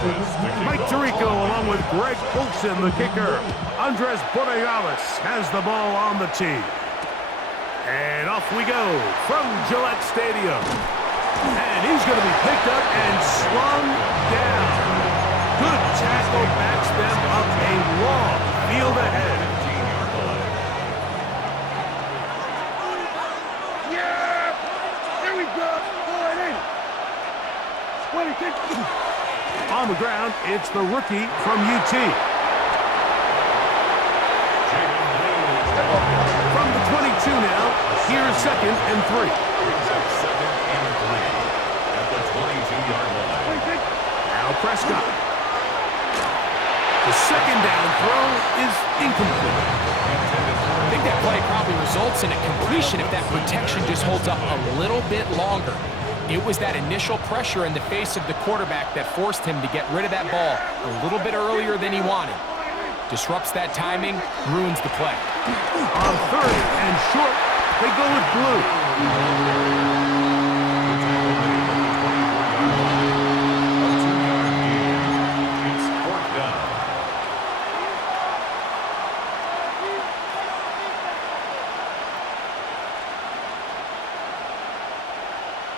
Mike Tirico along with Greg Olson, the kicker. Andres Borregales has the ball on the tee. And off we go from Gillette Stadium. And he's going to be picked up and slung down. Good tackle backs them up a long field ahead. Yeah! There we go! On the ground, it's the rookie from UT. From the 22 now, here's 2nd and 3. Second and 3 at the 22-yard line. Now Prescott. The second down throw is incomplete. I think that play probably results in a completion if that protection just holds up a little bit longer. It was that initial pressure in the face of the quarterback that forced him to get rid of that ball a little bit earlier than he wanted. Disrupts that timing, ruins the play. On 3rd and short, they go with blue.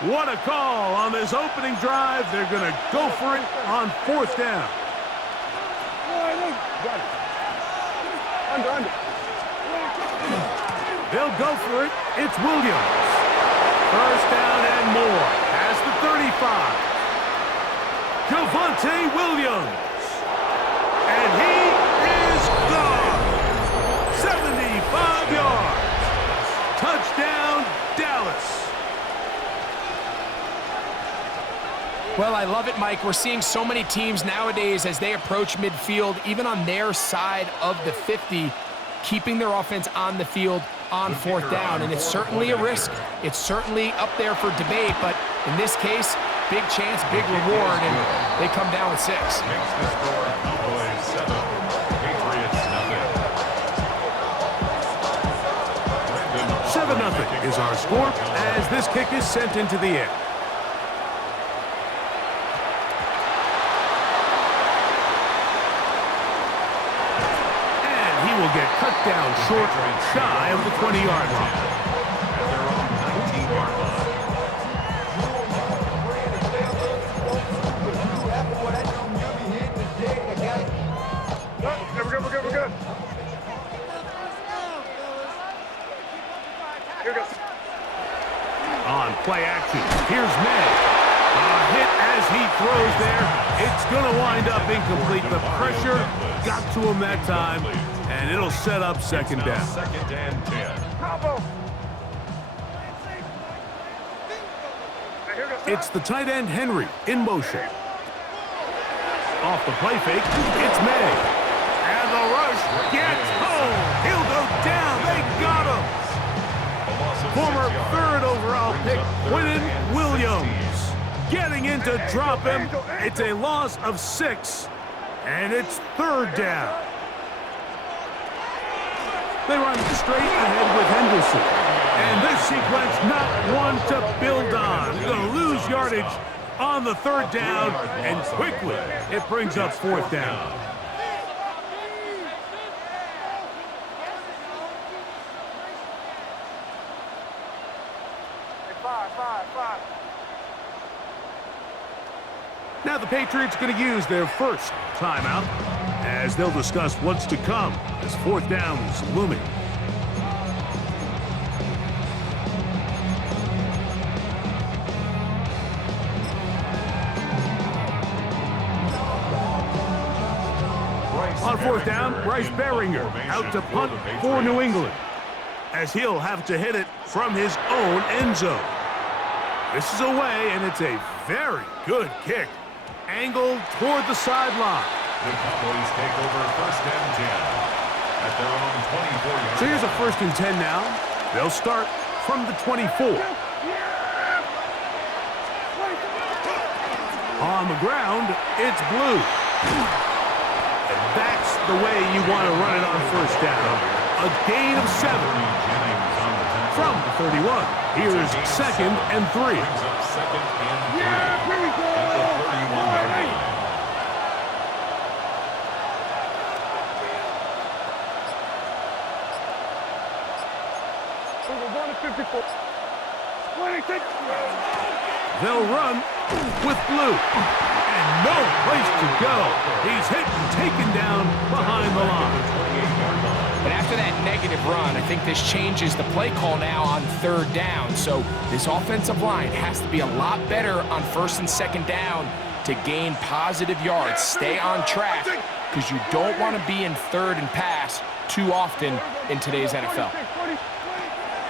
What a call on this opening drive. They're going to go for it on 4th down. They'll go for it. It's Williams. 1st down and more. Past the 35. Javonte Williams. And he is gone. 75 yards. Touchdown, Dallas. Well, I love it, Mike. We're seeing so many teams nowadays as they approach midfield, even on their side of the 50, keeping their offense on the field on 4th down. And it's certainly a risk. It's certainly up there for debate, but in this case, big chance, big reward, and they come down with 6. Makes the score Cowboys 7, Patriots 0. 7-0 is our score as this kick is sent into the air. Will get cut down short, shy of the 20-yard line. At their own 19-yard line. We're good. Here we go. On play action, here's May. A hit as he throws there. It's going to wind up incomplete. The pressure got to him that time. And it'll set up 2nd down. 2nd and 10. It's the tight end Henry in motion. Off the play fake, it's May. And the rush gets home. He'll go down. They got him. Former 3rd overall pick, Quinnen Williams. Getting in to drop him. It's a loss of 6. And it's 3rd down. They run straight ahead with Henderson. And this sequence, not one to build on. They're going to lose yardage on the 3rd down, and quickly it brings up 4th down. Now the Patriots going to use their first timeout as they'll discuss what's to come as 4th down is looming. On 4th down, Bryce Baringer out to punt for New England as he'll have to hit it from his own end zone. This is away, and it's a very good kick. Angled toward the sideline. The Cowboys take over 1st and 10 at their own 24-yard. So here's a 1st and 10 now. They'll start from the 24. On the ground, it's Blue. And that's the way you want to run it on 1st down. A gain of 7. From the 31. Here's 2nd and 3. Brings up 2nd and 3 at the 31-yard line. with blue. And no place to go. He's hit and taken down behind the line. But after that negative run, I think this changes the play call now on third down. So this offensive line has to be a lot better on first and second down to gain positive yards. Stay on track because you don't want to be in third and pass too often in today's NFL.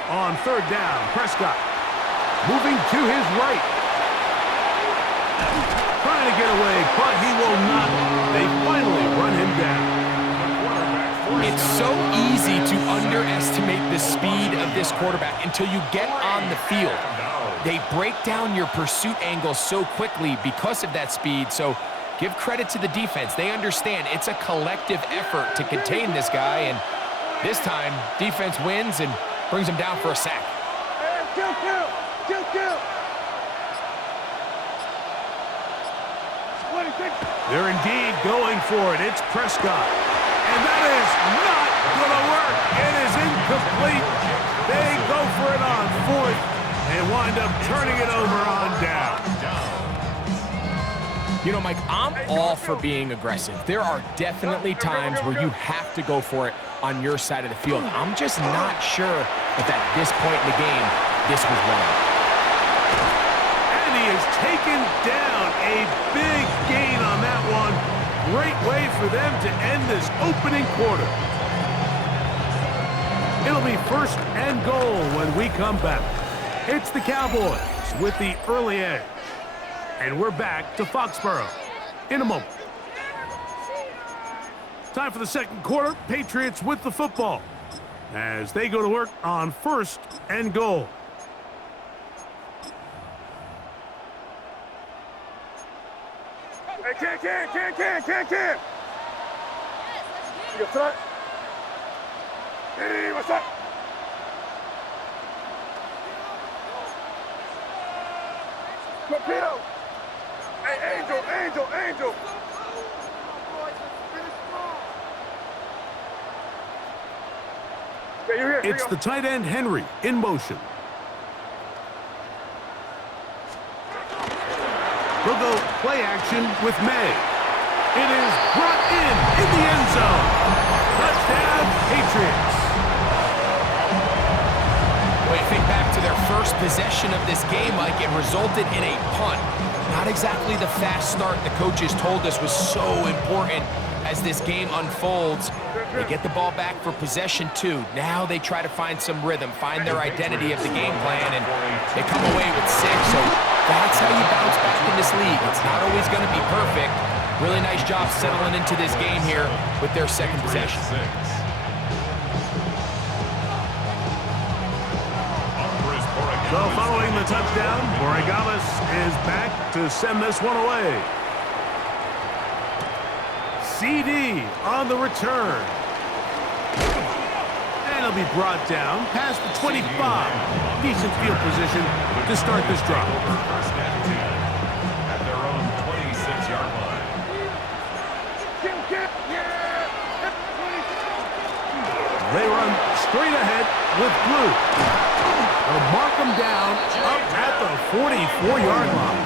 On third down, Prescott moving to his right. Trying to get away, but he will not. They finally run him down. It's so easy to underestimate the speed of this quarterback until you get on the field. They break down your pursuit angles so quickly because of that speed, so give credit to the defense. They understand it's a collective effort to contain this guy, and this time, defense wins and brings him down for a sack. They're indeed going for it. It's Prescott. And that is not going to work. It is incomplete. They go for it on fourth and wind up turning it over on down. You know, Mike, I'm all for being aggressive. There are definitely times where you have to go for it on your side of the field. I'm just not sure if at this point in the game, this was wrong. And he has taken down a big gain on that one. Great way for them to end this opening quarter. It'll be first and goal when we come back. It's the Cowboys with the early edge. And we're back to Foxborough in a moment. Time for the second quarter. Patriots with the football as they go to work on first and goal. Hey, can. You front. Hey, what's up? Torpedo. Hey, Angel. Yeah, you're here. It's the tight end Henry in motion. We'll go play action with May. It is brought in the end zone. Touchdown, Patriots. When you think back to their first possession of this game, Mike, it resulted in a punt. Not exactly the fast start the coaches told us was so important as this game unfolds. They get the ball back for possession two. Now they try to find some rhythm, find their identity of the game plan, and they come away with 6. So that's how you bounce back in this league. It's not always going to be perfect. Really nice job settling into this game here with their second possession. So following the touchdown, Borregales is back to send this one away. CD on the return. And he'll be brought down past the 25. Decent field position to start this drive. First and 10 at their own 26-yard line. They run straight ahead with blue. They'll mark them down up at the 44-yard line.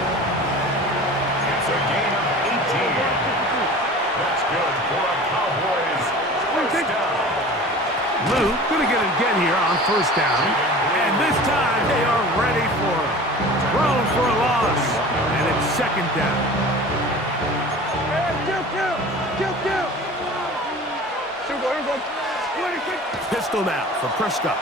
It's a gain of 18. That's good for a Cowboys first down. Blue going to get it again here on first down. And this time they are ready for it. Thrown for a loss. And it's second down. Pistol now for Prescott.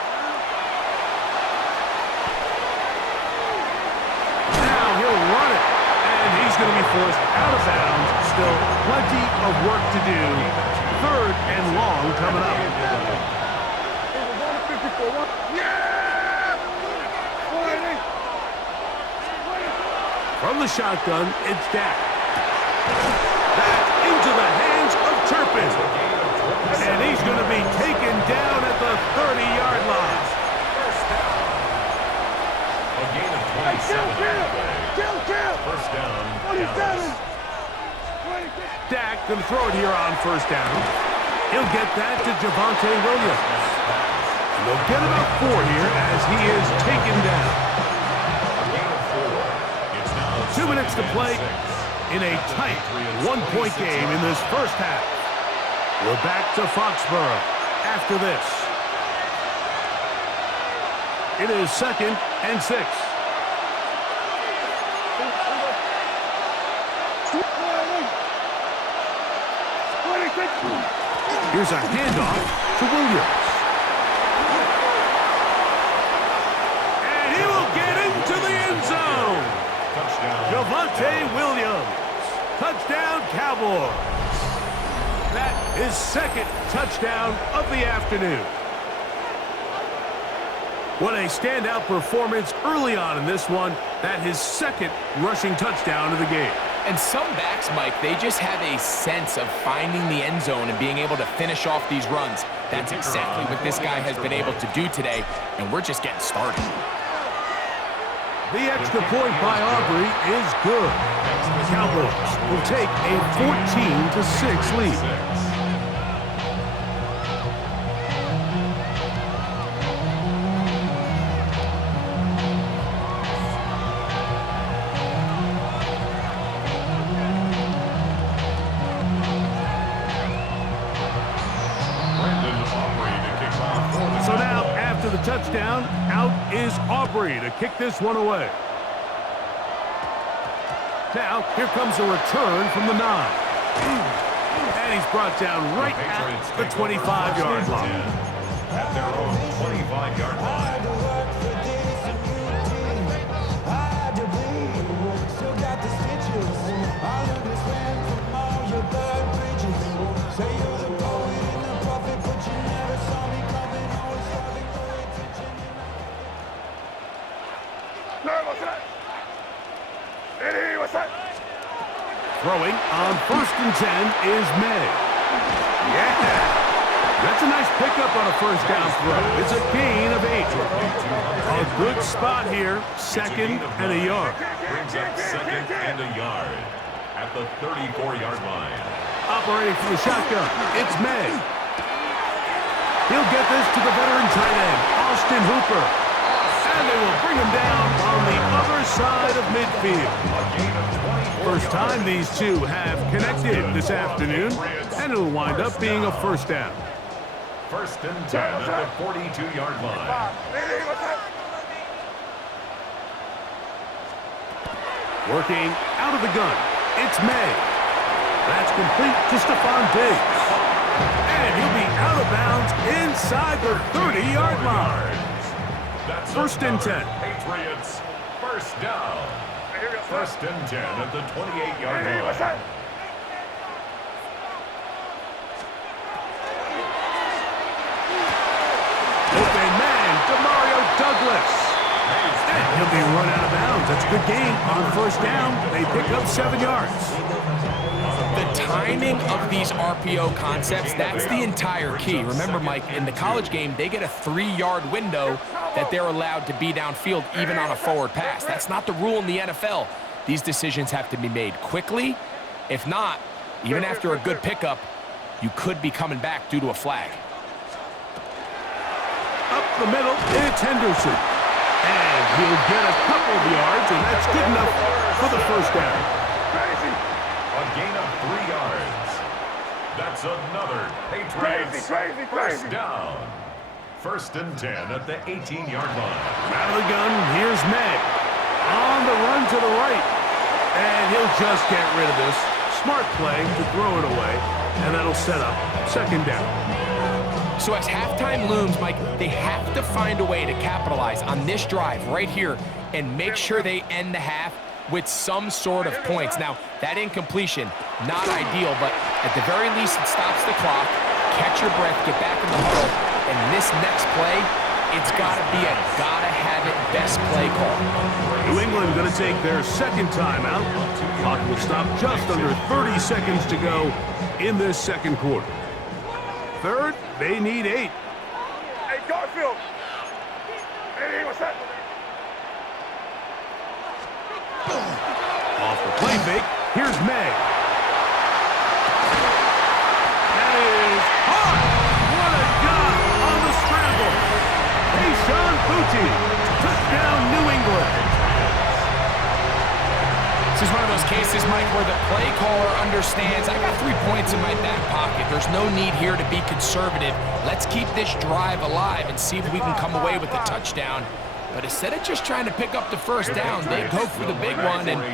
Now he'll run it. And he's going to be forced out of bounds. Still plenty of work to do. Third and long coming up. From the shotgun, it's Dak. Back into the hands of Turpin. And he's going to be taken down at the 30-yard line. A gain of 27. First down. Dak going to throw it here on first down. He'll get that to Javonte Williams. And they'll get about 4 here as he is taken down. A gain of 4. It's now 2 2 minutes to play in a tight one-point game in this first half. We're back to Foxborough after this. It is 2nd and 6. Here's a handoff to Williams. And he will get into the end zone. Javonte Williams. Touchdown, Cowboys. That is 2nd touchdown of the afternoon. What a standout performance early on in this one. That his 2nd rushing touchdown of the game. And some backs, Mike, they just have a sense of finding the end zone and being able to finish off these runs. That's exactly what this guy has been able to do today, and we're just getting started. The extra point by Aubrey is good. The Cowboys will take a 14-6 lead. Touchdown, out is Aubrey to kick this one away. Now, here comes a return from the 9. And he's brought down right at the 25-yard line. At their own 25-yard line. Throwing on 1st and 10 is May. Yeah! That's a nice pickup on a first down throw. It's a gain of 8. A good spot here, 2nd and a yard. Brings up 2nd and a yard at the 34-yard line. Operating from the shotgun, it's May. He'll get this to the veteran tight end, Austin Hooper. And they will bring him down on the other side of midfield. First time these two have connected this afternoon, and it'll wind up being a first down. 1st and 10 at the 42-yard line. Working out of the gun, it's May. That's complete to Stephon Diggs. And he'll be out of bounds inside the 30-yard line. That's 1st and 10. Patriots, first down. 1st and 10 at the 28-yard line. Open man, Demario Douglas. And he'll be run out of bounds. That's a good gain on 1st down. They pick up 7 yards. The timing of these RPO concepts, that's the entire key. Remember, Mike, in the college game, they get a 3-yard window that they're allowed to be downfield even on a forward pass. That's not the rule in the NFL. These decisions have to be made quickly. If not, even after a good pickup, you could be coming back due to a flag. Up the middle, it's Henderson. And he'll get a couple of yards, and that's good enough for the first down. A gain of 3 yards. That's another Patriots first down. 1st and 10 at the 18-yard line. Out of the gun, here's May. On the run to the right. And he'll just get rid of this. Smart play to throw it away. And that'll set up 2nd down. So as halftime looms, Mike, they have to find a way to capitalize on this drive right here and make sure they end the half with some sort of points. Now, that incompletion, not ideal, but at the very least, it stops the clock. Catch your breath, get back in the huddle, and this next play, it's got to be a gotta-have-it best play call. New England going to take their 2nd timeout. Clock will stop just under 30 seconds to go in this 2nd quarter. 3rd, they need 8. Hey, Garfield. Hey, what's that? Off the play fake, here's May. That is hard. What a job on the scramble. Tayshaun Boutte, touchdown New England. This is one of those cases, Mike, where the play caller understands, I got 3 points in my back pocket. There's no need here to be conservative. Let's keep this drive alive and see if we can come away with a touchdown. But instead of just trying to pick up the first down, they go for the big one, and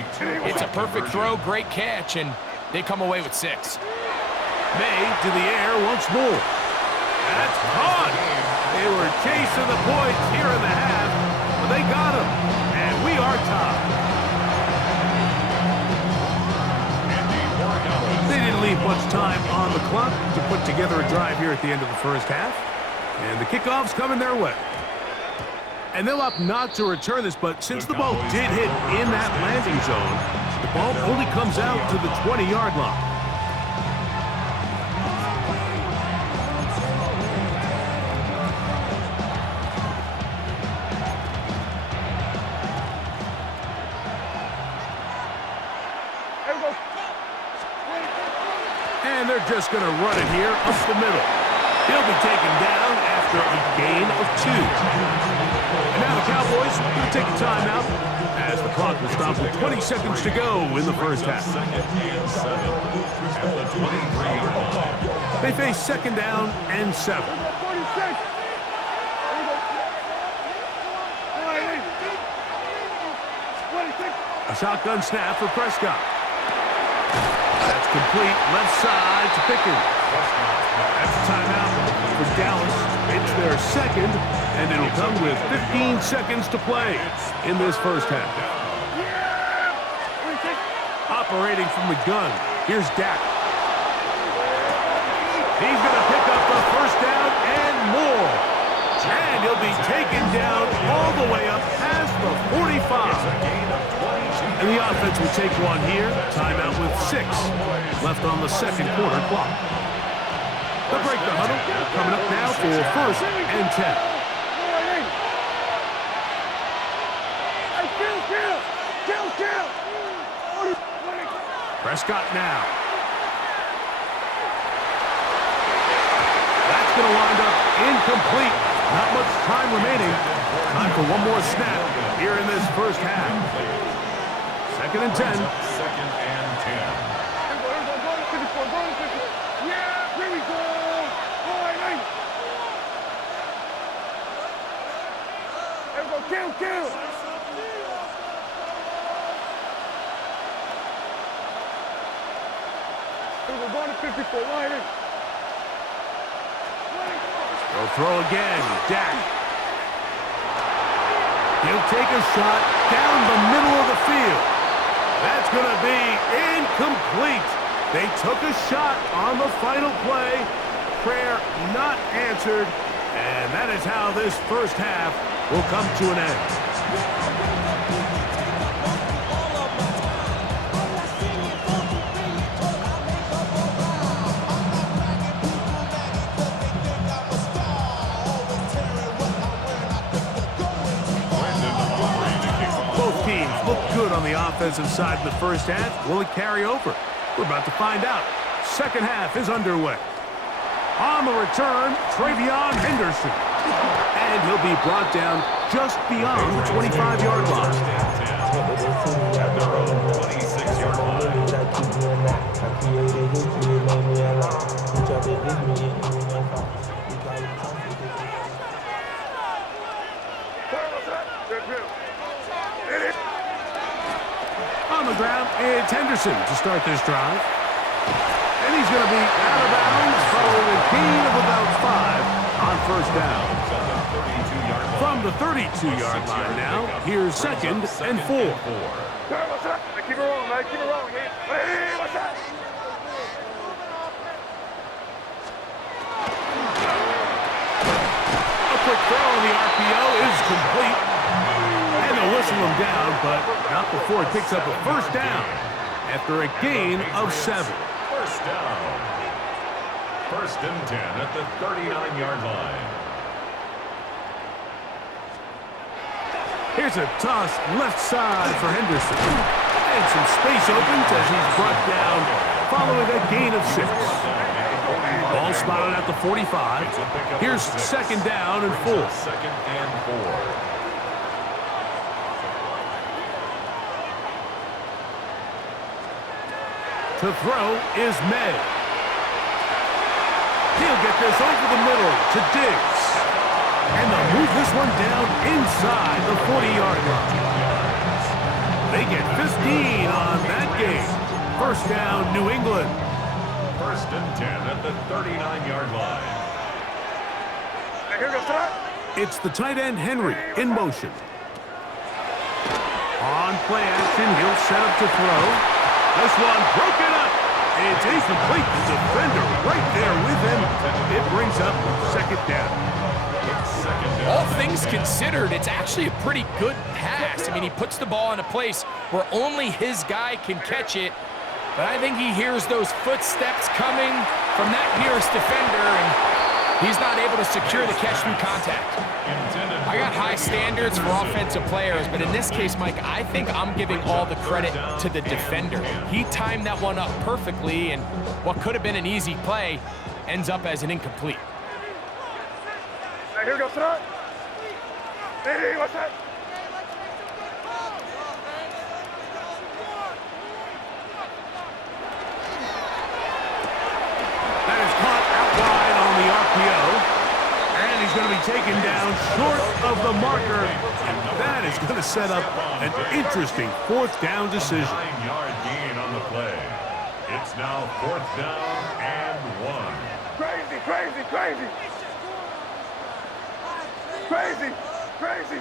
it's a perfect throw, great catch, and they come away with 6. May to the air once more. That's caught. They were chasing the points here in the half, but they got them, and we are tied. They didn't leave much time on the clock to put together a drive here at the end of the first half, and the kickoff's coming their way. And they'll opt not to return this, but since the ball did hit in that landing zone, the ball only comes out to the 20-yard line. And they're just going to run it here up the middle. He'll be taken down after a gain of 2. And now the Cowboys will take a timeout as the clock will stop with 20 seconds to go in the first half. They face 2nd down and 7. A shotgun snap for Prescott. That's complete left side to Pickens. That's a timeout for Dallas. It's their 2nd, and it'll come with 15 seconds to play in this first half. Operating from the gun, here's Dak. He's going to pick up the first down and more. And he'll be taken down all the way up past the 45. And the offense will take one here. Timeout with 6 left on the 2nd quarter clock. They'll break the huddle. Coming up now for 1st and 10. Prescott now. That's going to wind up incomplete. Not much time remaining. Time for one more snap here in this first half. 2nd and 10. 2nd and 10. Yeah, here we go. All right. There we go. Kill. We're going to 54. Right. They'll throw again. Dak. He'll take a shot down the middle of the field. That's going to be incomplete. They took a shot on the final play. Prayer not answered. And that is how this first half will come to an end. Both teams look good on the offensive side in the first half. Will it carry over? We're about to find out. Second half is underway. On the return, Travion Henderson. And he'll be brought down just beyond the 25-yard line. At their own 26-yard line. On the ground, it's Henderson to start this drive. And he's going to be out of bounds following a gain of about 5 on first down. From the 32-yard line now, here's 2nd and 4. Keep it rolling, man. Keep it rolling. Hey, what's that? A quick throw on the RPO is complete. And they'll whistle him down, but not before he picks up a first down after a gain of 7. First down. 1st and 10 at the 39-yard line. Here's a toss left side for Henderson. And some space opens as he's brought down following a gain of 6. Ball spotted at the 45. Here's 2nd down and 4. 2nd and 4. To throw is May. He'll get this over the middle to Diggs. And they'll move this one down inside the 40-yard line. They get 15 on that game. First down, New England. First and 10 at the 39-yard line. It's the tight end, Henry, in motion. On play action, he'll set up to throw. This one broken up. It's incomplete. The defender right there with him. It brings up second down. All things considered, it's actually a pretty good pass. I mean, he puts the ball in a place where only his guy can catch it. But I think he hears those footsteps coming from that nearest defender, and he's not able to secure the catch through contact. I got high standards for offensive players, but in this case, Mike, I think I'm giving all the credit to the defender. He timed that one up perfectly, and what could have been an easy play ends up as an incomplete. Here we go, son. Hey, what's that? That is caught out wide on the RPO. And he's going to be taken down short of the marker. And that is going to set up an interesting fourth down decision. 9-yard gain on the play. It's now fourth down and 1. Crazy, crazy, crazy. Crazy, crazy.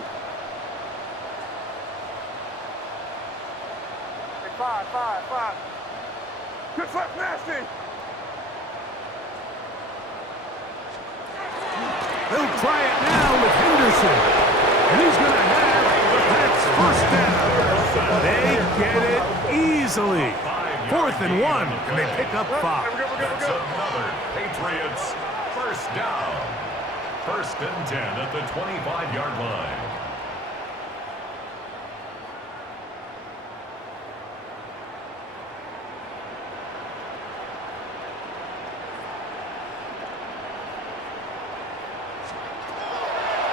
Hey, five. Good slap, nasty. They'll try it now with Henderson. And he's going to have the Pats first down. They get it easily. 4th and 1, and they pick up 5. That's another Patriots first down. First and 10 at the 25-yard line.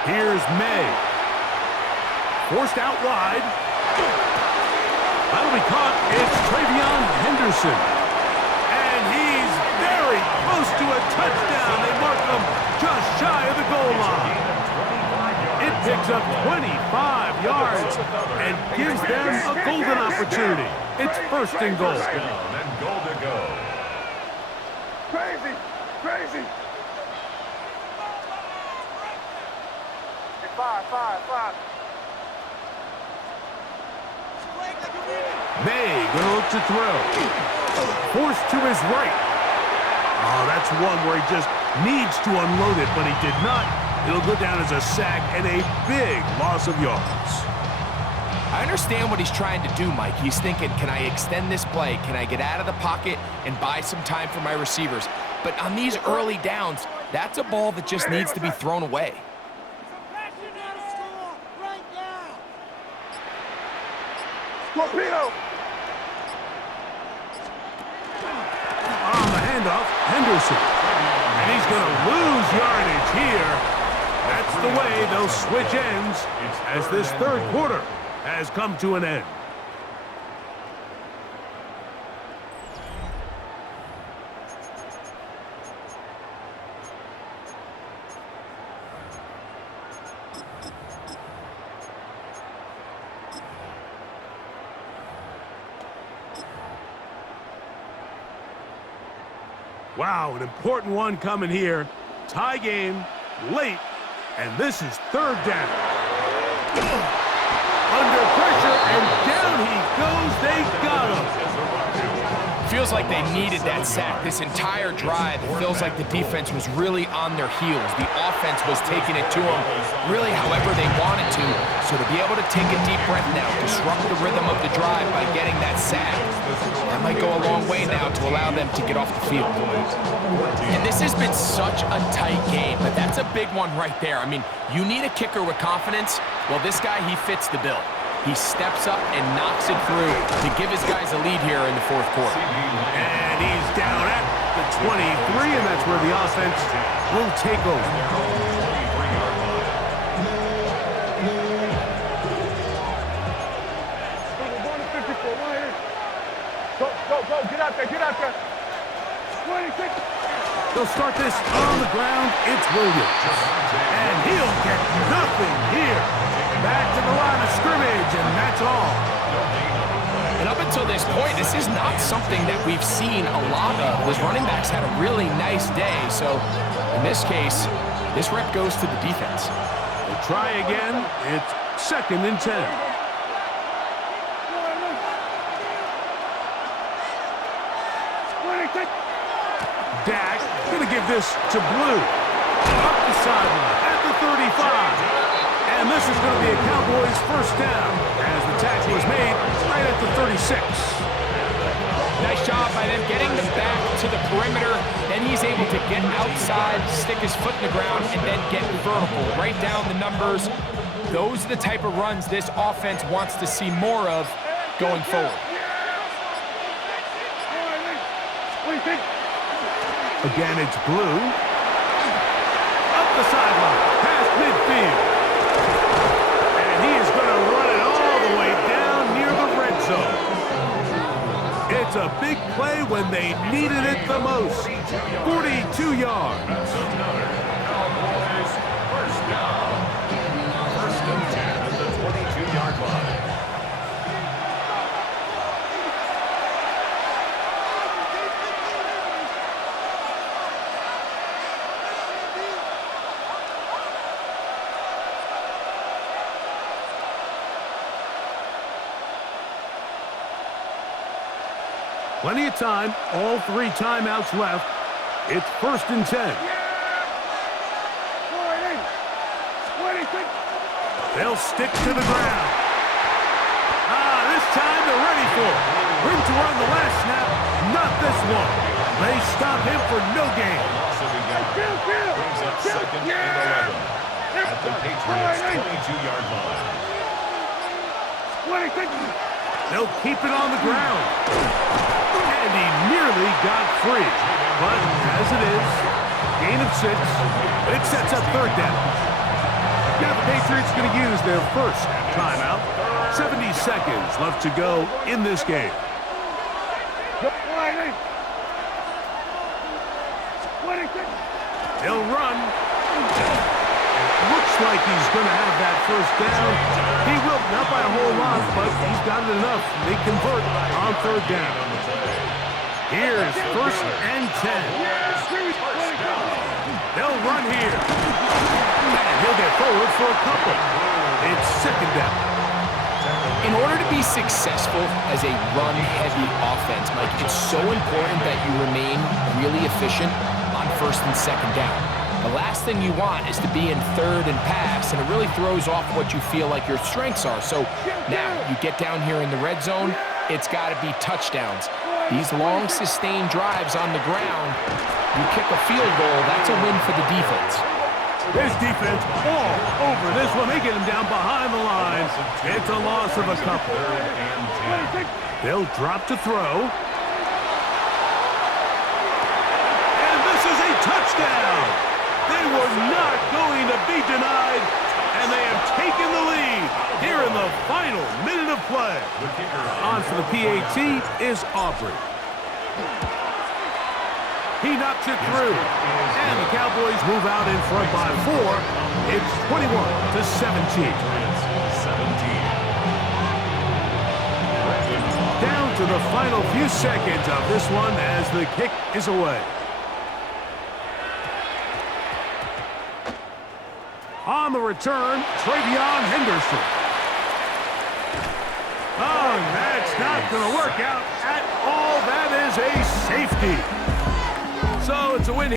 Here's May. Forced out wide. That'll be caught. It's Travion Henderson. And he's very close to a touchdown. They mark him just shy of the goal line. It picks up 25 yards and gives them a golden opportunity. It's first and goal. And goal to go. Crazy, crazy. Hey, five. May gonna look to throw. Forced to his right. Oh, that's one where he just needs to unload it, but he did not. It'll go down as a sack and a big loss of yards. I understand what he's trying to do, Mike. He's thinking, can I extend this play? Can I get out of the pocket and buy some time for my receivers? But on these early downs, that's a ball that just needs to be thrown away. Torpedo. On the handoff, Henderson. And he's going to lose yardage here. That's the way they'll switch ends as this third quarter has come to an end. Wow, an important one coming here. Tie game, late, and this is third down. Under pressure, and down he goes. They got him. Feels like they needed that sack this entire drive. It feels like the defense was really on their heels. The offense was taking it to them really however they wanted to. So to be able to take a deep breath now, disrupt the rhythm of the drive by getting that sack, that might go a long way now to allow them to get off the field. And this has been such a tight game, but that's a big one right there. I mean, you need a kicker with confidence. Well, this guy, he fits the bill. He steps up and knocks it through to give his guys a lead here in the fourth quarter. And he's down at the 23, and that's where the offense will take over. Go. Go, get out there, get out there. 26. They'll start this on the ground. It's Williams. And he'll get nothing here. Back to the line of scrimmage, and that's all. And up until this point, this is not something that we've seen a lot of. Those running backs had a really nice day. So in this case, this rep goes to the defense. They'll try again. It's 2nd and 10. Dak going to give this to Blue. Up the sideline at the 35. And this is going to be a Cowboys first down as the tackle is made right at the 36. Nice job by them getting the back to the perimeter. Then he's able to get outside, stick his foot in the ground, and then get vertical. Right down the numbers. Those are the type of runs this offense wants to see more of going forward. Again, it's Blue. Up the sideline, past midfield. And he is going to run it all the way down near the red zone. It's a big play when they needed it the most. 42 yards. That's another Cowboys first down. 1st and 10 at the 22-yard line. Plenty of time, all 3 timeouts left. It's 1st and 10. They'll stick to the ground. This time they're ready for it. Room to run the last snap, not this one. They stop him for no gain. Loss of a yard. Brings up 2nd and 11 at the Patriots' 22-yard line. They'll keep it on the ground. And he nearly got free. But as it is, gain of 6. It sets up 3rd down. Now the Patriots going to use their first timeout. 70 seconds left to go in this game. He'll run. Looks like he's going to have that first down. He will, not by a whole lot, but he's got it enough. They convert on 3rd down. Here's 1st and 10. They'll run here. And he'll get forward for a couple. It's 2nd down. In order to be successful as a run-heavy offense, Mike, it's so important that you remain really efficient on 1st and 2nd down. The last thing you want is to be in 3rd and pass, and it really throws off what you feel like your strengths are. So now you get down here in the red zone, it's got to be touchdowns. These long, sustained drives on the ground, you kick a field goal, that's a win for the defense. This defense all over this one. They get him down behind the line. It's a loss of a couple. They'll drop to throw. And this is a touchdown. They were not going to be denied, and they have taken the lead here in the final minute of play. On for the PAT is Aubrey. He knocks it through, and the Cowboys move out in front by 4. It's 21-17. Down to the final few seconds of this one as the kick is away. On the return, Travion Henderson. Oh, that's not going to work out at all. That is a safety. So it's a win.